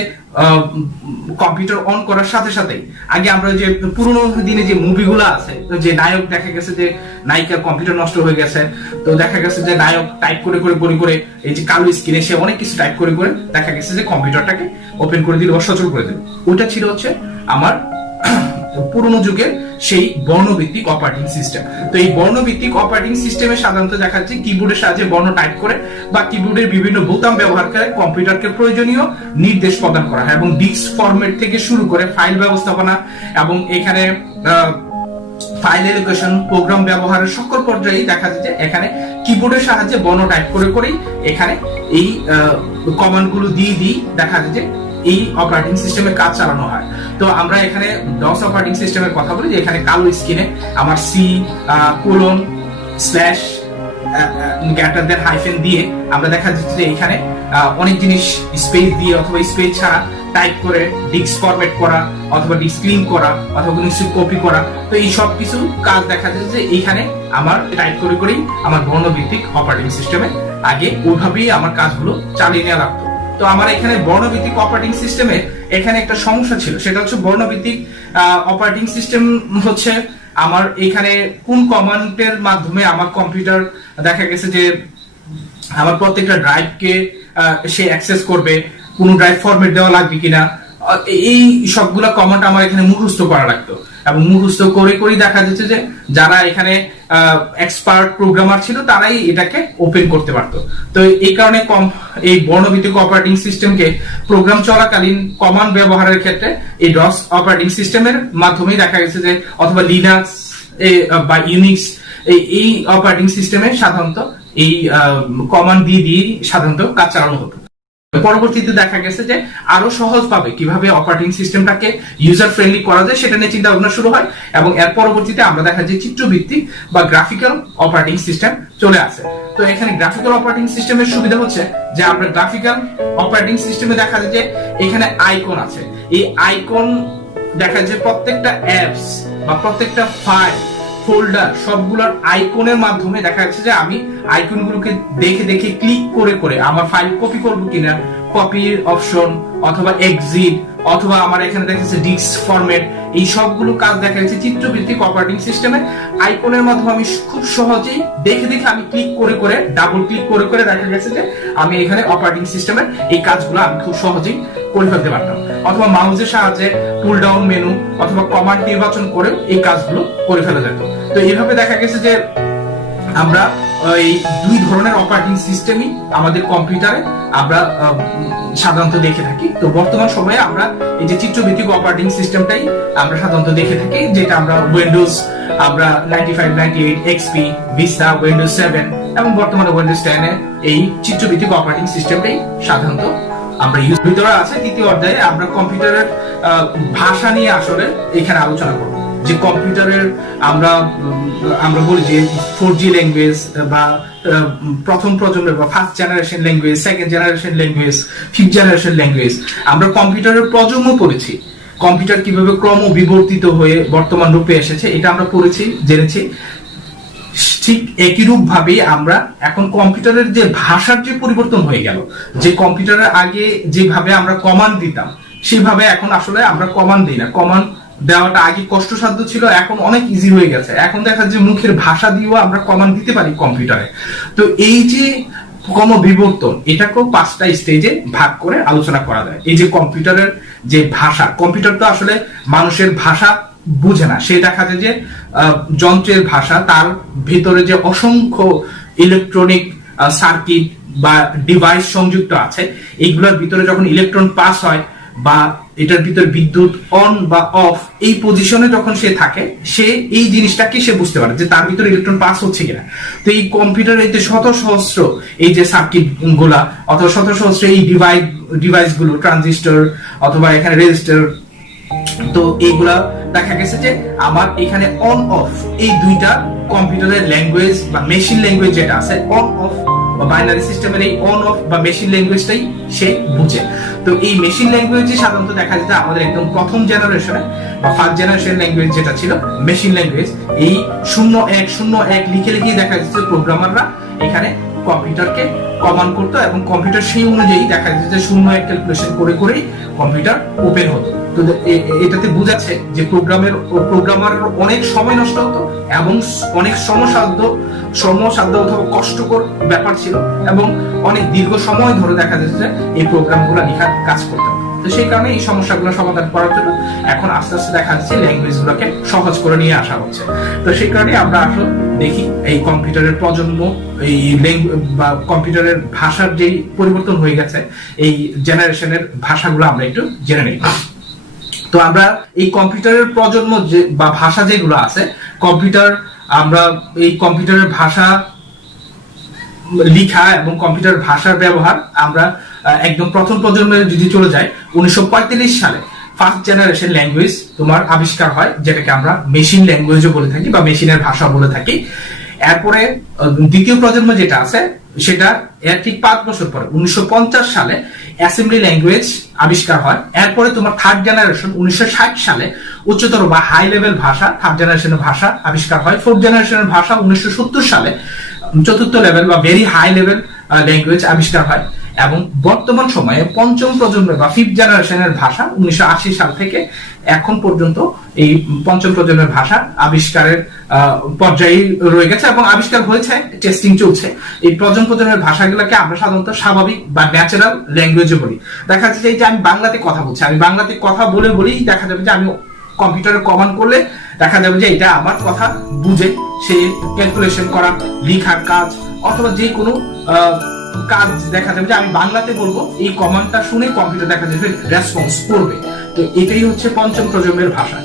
কম্পিউটার অন করার সাথে সাথে আগে আমরা যে পুরোনো দিনে যে মুভিগুলো আছে, যে নায়ক দেখা গেছে যে নায়িকার কম্পিউটার নষ্ট হয়ে গেছে, তো দেখা গেছে যে নায়ক টাইপ করে করে করে করে এই যে কালো স্ক্রিনে সে অনেক কিছু টাইপ করে করে দেখা গেছে যে কম্পিউটারটাকে ওপেন করে দিল বা সচল করে দিল। ওটা ছিল হচ্ছে আমার পুরোনো যুগের সেই বর্ণভিত্তিক অপারেটিং সিস্টেম। তো এই বর্ণভিত্তিক অপারেটিং সিস্টেমে সাধারণত দেখা যাচ্ছে কিবোর্ডের সাহায্যে বর্ণ টাইপ করে বা কিবোর্ডের বিভিন্ন বোতাম ব্যবহার করে কম্পিউটারকে প্রয়োজনীয় নির্দেশ প্রদান করা হয়, এবং ডিস্ক ফরম্যাট থেকে শুরু করে ফাইল ব্যবস্থাপনা এবং এখানে ফাইল এলোকেশন প্রোগ্রাম ব্যবহারের সকল পর্যায়ে দেখা যায় যে এখানে কিবোর্ডের সাহায্যে বর্ণ টাইপ করে করেই এখানে এই কমান্ডগুলো দিয়ে দেখা যায় যে এই অপারেটিং সিস্টেমে কাজ চালানো হয়। তো আমরা এখানে ডস অপারেটিং সিস্টেমের কথা বলি, যে এখানে কালো স্ক্রিনে আমার C:/ গ্রেটার দ্যান হাইফেন দিয়ে আমরা দেখা যাচ্ছে যে এখানে অনেক জিনিস স্পেস দিয়ে অথবা স্পেস ছাড়া টাইপ করে ডিস্ক ফরম্যাট করা অথবা ডিস্ক ক্লিন করা অথবা কোনো কিছু কপি করা, তো এই সব কিছু কাজ দেখা যাচ্ছে যে এইখানে আমার টাইপ করে করেই আমার বর্ণভিত্তিক অপারেটিং সিস্টেমে আগে ওইভাবেই আমার কাজগুলো চালিয়ে নেওয়া লাগতো। তো আমার এখানে বর্ণভিত্তিক অপারেটিং সিস্টেমে এখানে একটা সমস্যা ছিল, সেটা হচ্ছে বর্ণভিত্তিক অপারেটিং সিস্টেম হচ্ছে আমার এখানে কোন কমান্ডের মাধ্যমে আমার কম্পিউটার দেখা গেছে যে আমার প্রত্যেকটা ড্রাইভকে সে অ্যাক্সেস করবে, কোন ড্রাইভ ফরম্যাট দেওয়া লাগবে কিনা, এই সবগুলা কমান্ড আমার এখানে মুখস্থ করা লাগতো। এবং মুখস্থ করে করে দেখা যাচ্ছে যে যারা এখানে এক্সপার্ট প্রোগ্রামার ছিল তারাই এটাকে ওপেন করতে পারতো। তো এই কারণে এই বর্ণভিত্তিক অপারেটিং সিস্টেমকে প্রোগ্রাম চলাকালীন কমান্ড ব্যবহারের ক্ষেত্রে এই ডস অপারেটিং সিস্টেমের মাধ্যমে দেখা গেছে যে অথবা লিনাক্স বা ইউনিক্স এই অপারেটিং সিস্টেমে সাধারণত এই কমান্ড দিয়ে সাধারণত কাজ চালানো হতো। পরবর্তীতে দেখা গেছে যে আরো সহজ ভাবে কিভাবে অপারেটিং সিস্টেমটাকে ইউজার ফ্রেন্ডলি করা যায় সেটা নিয়ে চিন্তা ভাবনা শুরু হয়, এবং এর পরবর্তীতে আমরা দেখা যায় চিত্রভিত্তিক বা গ্রাফিক্যাল অপারেটিং সিস্টেম চলে আসে। তো এখানে গ্রাফিক্যাল অপারেটিং সিস্টেমের সুবিধা হচ্ছে যে আমরা গ্রাফিক্যাল অপারেটিং সিস্টেমে দেখা যায় যে এখানে আইকন আছে, এই আইকন দেখা যায় প্রত্যেকটা অ্যাপস বা প্রত্যেকটা ফাইল ফোল্ডার সবগুলোর আইকনের মাধ্যমে দেখা যাচ্ছে যে আমি আইকনগুলোকে দেখে দেখে ক্লিক করে করে আমার ফাইল কপি করব কিনা, কপির অপশন অথবা এক্সিট অথবা আমার এখানে দেখা যাচ্ছে ডিস্ক ফরম্যাট, এই সবগুলো কাজ দেখা যাচ্ছে চিত্রভিত্তিক অপারেটিং সিস্টেমে আইকনের মাধ্যমে আমি খুব সহজেই দেখে দেখে আমি ক্লিক করে করে ডাবল ক্লিক করে করে দেখা গেছে যে আমি এখানে অপারেটিং সিস্টেমের এই কাজগুলো আমি খুব সহজেই করে ফেলতে পারতাম, অথবা মাউসের সাহায্যে পুল ডাউন মেনু অথবা কমান্ড নির্বাচন করে এই কাজগুলো করে ফেলা যেত। তো এইভাবে দেখা গেছে যে আমরা এই দুই ধরনের অপারেটিং সিস্টেমই আমাদের কম্পিউটারে আমরা সাধারণত দেখে থাকি। তো বর্তমান সময়ে আমরা এই যে চিত্রভিত্তিক অপারেটিং সিস্টেমটাই আমরা সাধারণত দেখে থাকি, যেটা আমরা উইন্ডোজ আমরা 95, 98, এক্সপি, ভিস্তা, উইন্ডোজ 7 এবং বর্তমানে উইন্ডোজ 10 এ এই চিত্রভিত্তিক অপারেটিং সিস্টেমটাই সাধারণত আমরা ইউজ ভিতরে আছে। তৃতীয় অধ্যায়ে আমরা কম্পিউটারের ভাষা নিয়ে আসলে এখানে আলোচনা করব, যে কম্পিউটারের আমরা বলি যে 4G ল্যাঙ্গুয়েজ বা প্রথম প্রজন্মের বা first generation language, second generation language, fifth generation language, আমরা কম্পিউটারের প্রজন্ম পড়েছি, কম্পিউটার কিভাবে ক্রম বিবর্তিত হয়ে বর্তমান রূপে এসেছে এটা আমরা পড়েছি জেনেছি। ঠিক একই রূপ ভাবে আমরা এখন কম্পিউটারের যে ভাষার যে পরিবর্তন হয়ে গেল, যে কম্পিউটারের আগে যেভাবে আমরা কমান্ড দিতাম সেভাবে এখন আসলে আমরা কমান্ড দিই না, কমান্ড দেওয়াটা আগে কষ্টসাধ্য ছিল, এখন অনেক ইজি হয়ে গেছে। এখন দেখা যায় মুখের ভাষা দিয়েও আমরা কমান্ড দিতে পারি কম্পিউটারে। তো এই যে ক্রম বিবর্তন এটাকেও 5টা স্টেজে ভাগ করে আলোচনা করা যায়। এই যে কম্পিউটারের যে ভাষা, কম্পিউটার তো আসলে মানুষের ভাষা বুঝে না, সে দেখা যায় যে যন্ত্রের ভাষা, তার ভিতরে যে অসংখ্য ইলেকট্রনিক সার্কিট বা ডিভাইস সংযুক্ত আছে, এইগুলোর ভিতরে যখন ইলেকট্রন পাস হয় বা এটার ভিতরে বিদ্যুৎ অন বা অফ এই পজিশনে যখন সে থাকে, সে এই জিনিসটাকে সে বুঝতে পারে যে তার ভিতরে ইলেকট্রন পাস হচ্ছে কিনা। তো এই কম্পিউটারের এই যে শত সহস্র এই যে সার্কিট গুলা অথবা শত সহস্র এই ডিভাইস গুলো, ট্রানজিস্টর অথবা এখানে রেজিস্টার, তো এইগুলা দেখা গেছে যে আমার এখানে অন অফ এই দুইটা কম্পিউটারের ল্যাঙ্গুয়েজ বা মেশিন ল্যাঙ্গুয়েজ যেটা আছে, অন অফ বা বাইনারি সিস্টেমের এই অন অফ বা মেশিন ল্যাঙ্গুয়েজটাই সে বুঝে। তো এই মেশিন ল্যাঙ্গুয়েজে সাধারণত দেখা যেত আমাদের একদম প্রথম জেনারেশনে বা ফার্স্ট জেনারেশন ল্যাঙ্গুয়েজ যেটা ছিল মেশিন ল্যাঙ্গুয়েজ, এই 0101 লিখে লিখে দেখা যাচ্ছে প্রোগ্রামাররা এখানে কম্পিউটারকে কমান্ড করতো এবং কম্পিউটার সেই অনুযায়ী দেখা যাচ্ছে 01 ক্যালকুলেশন করে করেই কম্পিউটার ওপেন হতো। তো এটাতে বোঝাচ্ছে যে প্রোগ্রামার অনেক সময় নষ্ট হতো এবং অনেক শ্রমসাধ্য অথবা কষ্টকর ব্যাপার ছিল এবং অনেক দীর্ঘ সময় ধরে দেখা যাচ্ছে এই প্রোগ্রামগুলো লেখার কাজ করতে। তো সেই কারণে এই সমস্যাগুলো সমাধান করার জন্য এখন আস্তে আস্তে দেখা যাচ্ছে ল্যাঙ্গুয়েজগুলোকে সহজ করে নিয়ে আসা হচ্ছে। তো সেই কারণে আমরা আসলে দেখি এই কম্পিউটারের প্রজন্ম, এই বা কম্পিউটারের ভাষার যেই পরিবর্তন হয়ে গেছে, এই জেনারেশনের ভাষাগুলো আমরা একটু জেনে নিই। তো আমরা এই কম্পিউটারের প্রজন্ম যে বা ভাষা যেগুলো আছে, আমরা এই কম্পিউটারের ভাষা লিখা এবং কম্পিউটার ভাষার ব্যবহার আমরা একদম প্রথম প্রজন্মে যদি চলে যায়, 1945 সালে ফার্স্ট জেনারেশন ল্যাঙ্গুয়েজ তোমার আবিষ্কার হয়, যেটাকে আমরা মেশিন ল্যাঙ্গুয়েজও বলে থাকি বা মেশিনের ভাষা বলে থাকি। এরপরে দ্বিতীয় প্রজন্ম যেটা আছে সেটা এর ঠিক 5 বছর পরে 1950 সালে অ্যাসেম্বলি ল্যাঙ্গুয়েজ আবিষ্কার হয়। এরপরে তোমার থার্ড জেনারেশন 1960 সালে উচ্চতর বা হাই লেভেল ভাষা, থার্ড জেনারেশনের ভাষা আবিষ্কার হয়। ফোর্থ জেনারেশনের ভাষা 1970 সালে চতুর্থ লেভেল বা ভেরি হাই লেভেল ল্যাঙ্গুয়েজ আবিষ্কার হয়। এবং বর্তমান সময়ে পঞ্চম প্রজন্মের বা ফিফথ জেনারেশনের ভাষা 1980 সাল থেকে এখন পর্যন্ত এই পঞ্চম প্রজন্মের ভাষা আবিষ্কারের পর্যায়ে রয়ে গেছে এবং আবিষ্কার হয়েছে, টেস্টিং চলছে। এই পঞ্চম প্রজন্মের ভাষাগুলোকে আমরা সাধারণত স্বাভাবিক বা ন্যাচারাল ল্যাঙ্গুয়েজে বলি। দেখা যাচ্ছে যে আমি বাংলাতে কথা বলছি, আমি বাংলাতে কথা বলেই দেখা যাবে যে আমি কম্পিউটারে কমান্ড করলে দেখা যাবে যে এটা আমার কথা বুঝে সে ক্যালকুলেশন করা, লেখার কাজ অথবা যে কোনো কাজ দেখা যাবে যে আমি বাংলাতে বলবো, এই কমান্ডটা শুনে কম্পিউটার দেখা যাবে রেসপন্স করবে। তো এটাই হচ্ছে পঞ্চম প্রজন্মের ভাষা।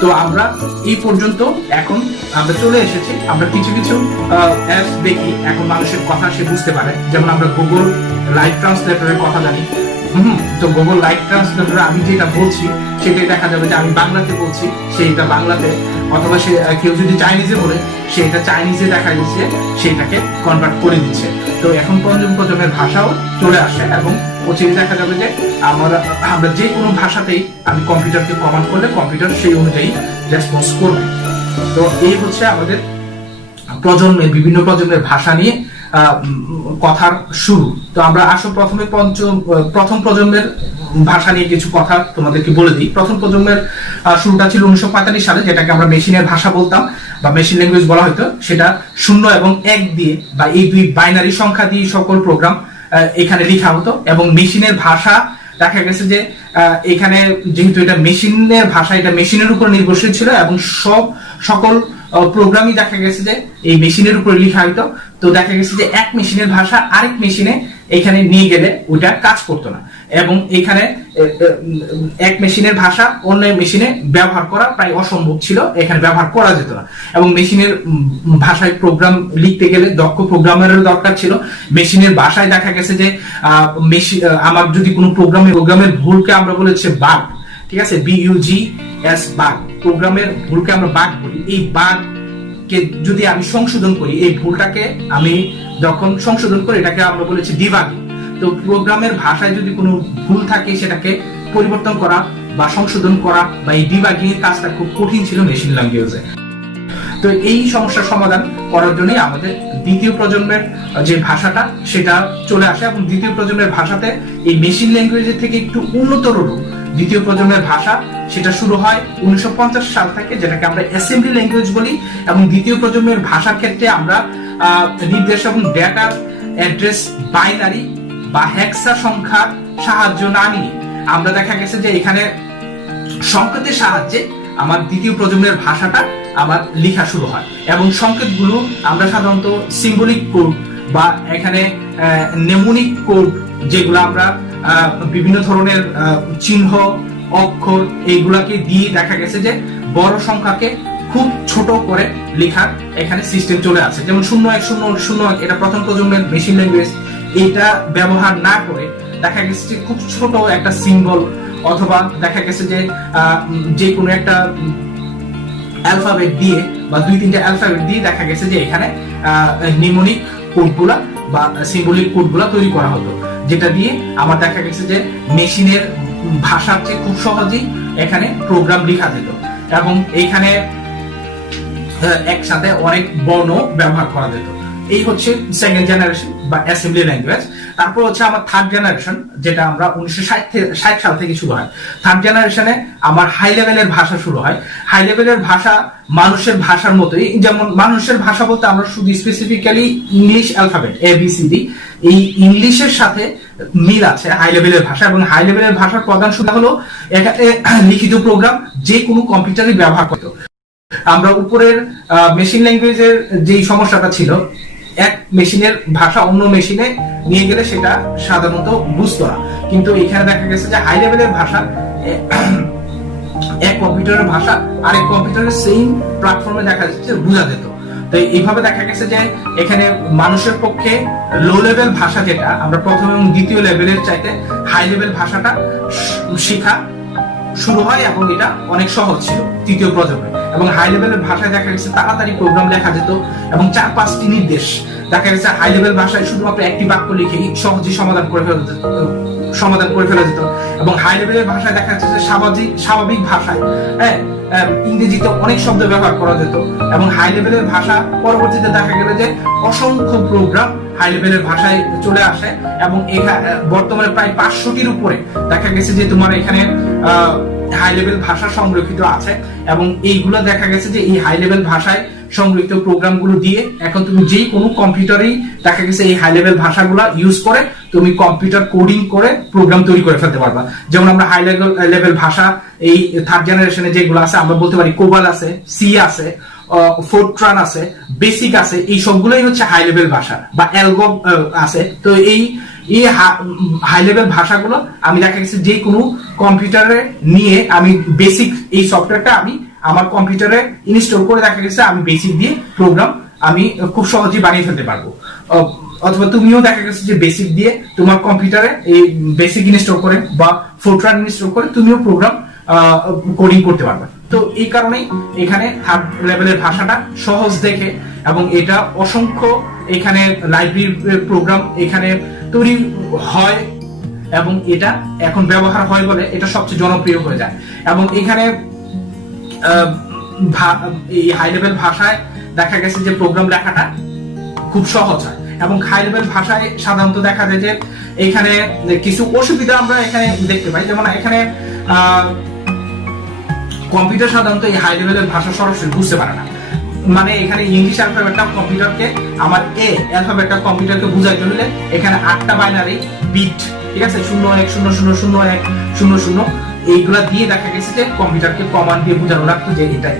তো আমরা এই পর্যন্ত এখন আমরা চলে এসেছি, আমরা কিছু কিছু অ্যাপস দেখি এখন মানুষের কথা সে বুঝতে পারে। যেমন আমরা গুগল লাইভ ট্রান্সলেটরের কথা জানি। তো গুগল লাইভ ট্রান্সলেটরে আমি যেটা বলছি সেটাই দেখা যাবে যে আমি বাংলাতে বলছি, সেইটা বাংলাতে, অথবা সে কেউ যদি চাইনিজে বলে সেটা চাইনিজে দেখা যাচ্ছে সেটাকে কনভার্ট করে দিচ্ছে। তো এখন পঞ্চম প্রজন্মের ভাষাও চলে আসে এবং অচিরে দেখা যাবে যে আমরা যে কোনো ভাষাতেই আমি কম্পিউটারকে কমান্ড করলে কম্পিউটার সেই অনুযায়ী রেসপন্স করবে। তো এই হচ্ছে আমাদের বিভিন্ন প্রজন্মের ভাষা নিয়ে কথার শুরু। তো আমরা আসলে প্রথম প্রজন্মের ভাষা নিয়ে কিছু কথা তোমাদেরকে বলে দিই। প্রথম প্রজন্মের শুরুটা ছিল 1945 সালে, যেটাকে আমরা মেশিনের ভাষা বলতাম বা মেশিন ল্যাঙ্গুয়েজ বলা হতো। সেটা 0 এবং 1 দিয়ে বা এই দুই বাইনারি সংখ্যা দিয়ে সকল প্রোগ্রাম এখানে লেখা হতো। এবং মেশিনের ভাষা দেখা গেছে যে এখানে যেহেতু এটা মেশিনের ভাষা, এটা মেশিনের উপর নির্ভরশীল ছিল এবং সকল প্রোগ্রামই দেখা গেছে যে এই মেশিনের উপর লেখা হইতো। তো দেখা গেছে যে এক মেশিনের ভাষা আরেক মেশিনে এখানে নিয়ে গেলে ওইটা কাজ করতো না, এবং এখানে এক মেশিনের ভাষা অন্য মেশিনে ব্যবহার করা প্রায় অসম্ভব ছিল, এখানে ব্যবহার করা যেত না। এবং মেশিনের ভাষায় প্রোগ্রাম লিখতে গেলে দক্ষ প্রোগ্রামারের দরকার ছিল। মেশিনের ভাষায় দেখা গেছে যে আমার যদি কোনো প্রোগ্রামের ভুলকে আমরা বলেছি বাগ, ঠিক আছে, BUGS বাগ, প্রোগ্রামের ভুলকে আমরা বাগ বলি। এই বাগ কে যদি আমি সংশোধন করি, এই ভুলটাকে আমি যখন সংশোধন করি এটাকে আমরা বলেছি ডিবাগিং। তো প্রোগ্রামের ভাষায় যদি কোনো ভুল থাকে সেটাকে পরিবর্তন করা বা সংশোধন করা বা এই ডিবাগিং এর কাজটা খুব কঠিন ছিল মেশিন ল্যাঙ্গুয়েজে। তো এই সমস্যার সমাধান করার জন্যই আমাদের দ্বিতীয় প্রজন্মের যে ভাষাটা সেটা চলে আসে। এবং দ্বিতীয় প্রজন্মের ভাষাতে এই মেশিন ল্যাঙ্গুয়েজের থেকে একটু উন্নতর রূপ দ্বিতীয় প্রজন্মের ভাষা সেটা শুরু হয় 1950 সাল থেকে, যেটাকে আমরা অ্যাসেম্বলি ল্যাঙ্গুয়েজ বলি। এবং দ্বিতীয় প্রজন্মের ভাষার ক্ষেত্রে আমরা নির্দেশ এবং ডেটার অ্যাড্রেস বাইনারি বা হেক্সা সংখ্যার সাহায্য না নিয়ে আমরা দেখা গেছে যে এখানে সংকেতের সাহায্যে আমার দ্বিতীয় প্রজন্মের ভাষাটা আমার লেখা শুরু হয়। এবং সংকেতগুলো আমরা সাধারণত সিম্বলিক কোড বা এখানে নেমোনিক কোড, যেগুলো আমরা বিভিন্ন ধরনের চিহ্ন, অক্ষর, এইগুলাকে দিয়ে দেখা গেছে যে বড় সংখ্যাকে খুব ছোট করে লেখার এখানে সিস্টেম চলে আসে। যেমন 010101 এটা প্রথম প্রজন্মের মেশিন ল্যাঙ্গুয়েজ। এটা ব্যবহার না করে দেখা গেছে যে খুব ছোট একটা সিম্বল অথবা দেখা গেছে যে কোনো একটা অ্যালফাবেট দিয়ে বা 2-3টা অ্যালফাবেট দিয়ে দেখা গেছে যে এখানে নিউমোনিক কোডগুলা বা সিম্বলিক কোডগুলা তৈরি করা হতো, যেটা দিয়ে আমার দেখা গেছে যে মেশিনের ভাষার চেয়ে খুব সহজেই এখানে প্রোগ্রাম লেখা যেত। এবং এইখানে একসাথে অনেক বর্ণ ব্যবহার করা যেত। এই হচ্ছে সেকেন্ড জেনারেশন বা অ্যাসেম্বলি ল্যাঙ্গুয়েজ। তারপর হচ্ছে আমার থার্ড জেনারেশন, যেটা আমরা 1960 সাল থেকে শুরু হয়। থার্ড জেনারেশনে আমার হাই লেভেলের ভাষা শুরু হয়। হাই লেভেলের ভাষা মানুষের ভাষার মতোই, যেমন মানুষের ভাষা বলতে আমরা শুধু স্পেসিফিক্যালি ইংলিশ অ্যালফাবেট ABCD, এই ইংলিশের সাথে মিল আছে হাই লেভেলের ভাষা। এবং হাই লেভেলের ভাষার প্রধান সুবিধা হলো এখানে লিখিত প্রোগ্রাম যে কোনো কম্পিউটারে ব্যবহার করতে। আমরা উপরের মেশিন ল্যাঙ্গুয়েজের যেই সমস্যাটা ছিল, এক মেশিনের ভাষা অন্য মেশিনে নিয়ে গেলে সেটা সাধারণত বুঝতো না, কিন্তু এখানে দেখা গেছে যে হাই লেভেলের ভাষা এক কম্পিউটারের ভাষা আরেক কম্পিউটারের সেম প্ল্যাটফর্মে দেখা যাচ্ছে বোঝা যেত। তো এইভাবে দেখা গেছে যে এখানে মানুষের পক্ষে লো লেভেল ভাষা, যেটা আমরা প্রথম এবং দ্বিতীয় লেভেলের চাইতে হাই লেভেল ভাষাটা শেখা শুরু হয় এবং এটা অনেক সহজ ছিল তৃতীয় প্রজন্মে। এবং হাই লেভেলের ভাষায় দেখা গেছে তাড়াতাড়ি প্রোগ্রাম লেখা যেত এবং 4-5টি নির্দেশ দেখা গেছে হাই লেভেল ভাষায় শুধুমাত্র একটি বাক্য লিখেই সহজেই সমাধান করে ফেলা যেত। এবং হাই লেভেলের ভাষায় দেখা যাচ্ছে যে স্বাভাবিক ভাষায় ইংরেজিতে অনেক শব্দ ব্যবহার করা যেত এবং হাই লেভেলের ভাষা পরবর্তীতে দেখা গেল যে অসংখ্য প্রোগ্রাম হাই লেভেলের ভাষায় চলে আসে এবং বর্তমানে প্রায় 500টির উপরে দেখা গেছে যে তোমার এখানে হাই লেভেল ভাষা সংরক্ষিত আছে এবং এইগুলো দেখা গেছে যে এই হাই লেভেল ভাষায় সংরক্ষিত প্রোগ্রামগুলো দিয়ে এখন তুমি যেই কোনো কম্পিউটারেই দেখা গেছে এই হাই লেভেল ভাষাগুলো ইউজ করে তুমি কম্পিউটার কোডিং করে প্রোগ্রাম তৈরি করে ফেলতে পারবা। যেমন আমরা হাই লেভেল ভাষা এই 3rd জেনারেশনে যেগুলো আছে আমরা বলতে পারি কোবাল আছে, সি আছে, ফোরট্রান আছে, বেসিক আছে, এই সবগুলোই হচ্ছে হাই লেভেল ভাষা বা অ্যালগো আছে। তো এই হাই লেভেল ভাষাগুলো আমি দেখা গেছে যে কোনো কম্পিউটারে নিয়ে আমি বেসিক এই সফটওয়্যারটা আমি আমার কম্পিউটারে ইনস্টল করে দেখা গেছে আমি বেসিক দিয়ে প্রোগ্রাম আমি খুব সহজেই বানিয়ে ফেলতে পারবো। অথবা তুমিও দেখা গেছে যে বেসিক দিয়ে তোমার কম্পিউটারে এই বেসিক ইনস্টল করে বা ফোরট্রান ইনস্টল করে তুমিও প্রোগ্রাম কোডিং করতে পারবে। তো এই কারণেই এখানে 3rd লেভেলের ভাষাটা সহজ দেখে এবং এটা অসংখ্য এখানে লাইব্রেরি প্রোগ্রাম এখানে তৈরি হয় এবং এটা এখন ব্যবহার হয় বলে এটা সবচেয়ে জনপ্রিয় হয়ে যায়। এবং এখানে এই হাই লেভেল ভাষায় দেখা গেছে যে প্রোগ্রাম লেখাটা খুব সহজ হয় এবং হাই লেভেল ভাষায় সাধারণত দেখা যায় যে এখানে কিছু অসুবিধা আমরা এখানে দেখতে পাই। যেমন এখানে কম্পিউটার সাধারণত এই হাই লেভেলের ভাষা সরাসরি বুঝতে পারে না। মানে এখানে ইংলিশ অ্যালফাবেটটা কম্পিউটারকে আমার অ্যালফাবেটটা কম্পিউটারকে বুঝাইতে হলে এখানে 8টা বাইনারি বিট, ঠিক আছে, 01000100 এইগুলা দিয়ে দেখা গেছে যে কম্পিউটারকে কমান্ড দিয়ে বোঝানো লাগতো যে এটা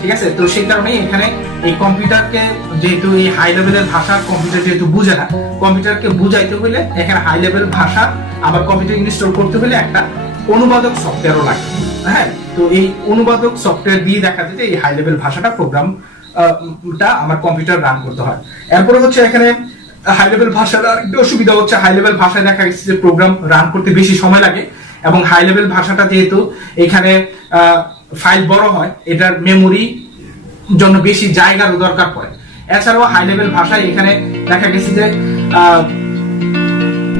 ঠিক আছে। তো সেই কারণেই এখানে এই কম্পিউটারকে যেহেতু এই হাই লেভেলের ভাষা কম্পিউটার যেহেতু বুঝে না, কম্পিউটারকে বুঝাইতে হলে এখানে হাই লেভেল ভাষা আবার কম্পিউটার ইনস্টল করতে হলে একটা অনুবাদক সফটওয়্যারও লাগে। হ্যাঁ, তো এই অনুবাদক সফটওয়্যার দিয়ে দেখা যায় যে এই হাই লেভেল ভাষাটা প্রোগ্রামটা আমার কম্পিউটার রান করতে হয়। এরপরে হচ্ছে এখানে হাই লেভেল ভাষার একটা অসুবিধা হচ্ছে হাই লেভেল ভাষায় দেখা গেছে যে প্রোগ্রাম রান করতে বেশি সময় লাগে এবং হাই লেভেল ভাষাটা যেহেতু এখানে ফাইল বড় হয় এটার মেমোরি জন্য বেশি জায়গার দরকার পড়ে। এছাড়াও হাই লেভেল ভাষায় এখানে দেখা গেছে যে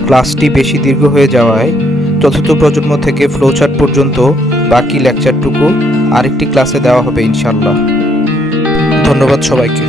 ক্লাসটি বেশি দীর্ঘ হয়ে যাওয়ায় চতুর্থ প্রজন্ম থেকে ফ্লোচার্ট পর্যন্ত বাকি লেকচারটুকু আরেকটি ক্লাসে দেওয়া হবে ইনশাআল্লাহ। ধন্যবাদ সবাইকে।